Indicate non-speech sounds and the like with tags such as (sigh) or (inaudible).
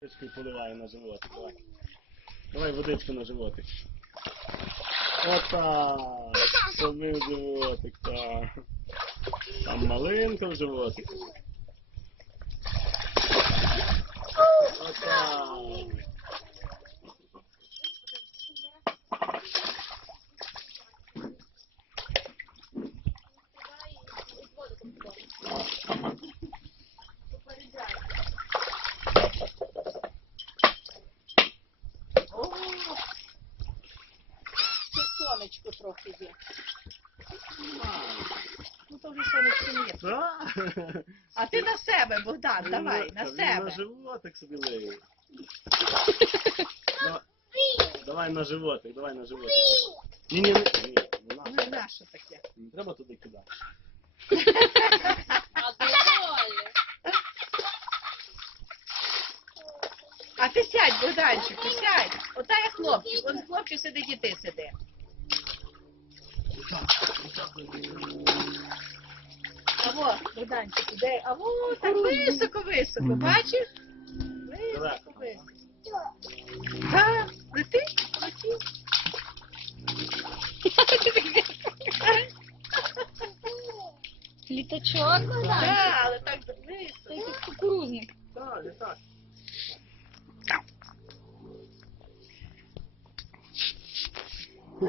Водичкою поливаю на животик, давай. Давай водичку на животик. Ота! Помив животик, так. Там малинка в животик. Отак. Сонечко трохи є. Ну то вже сонечко не є. А ти на себе, Богдан, давай, на він На себе. животик собі лиє. (laughs) Давай- Давай на животик, давай на животик. Ні, ні, ні, ні, не Ну і на що таке? Не треба туди кидати. (laughs) А ти сядь, Богданчику, сядь. Ота є хлопчик, он хлопчик сидить і ти сиди. Аво, Богданчик, іде, аво, так високо-високо, бачиш? Високо-високо. Так, лети, лети. Літачок, Так,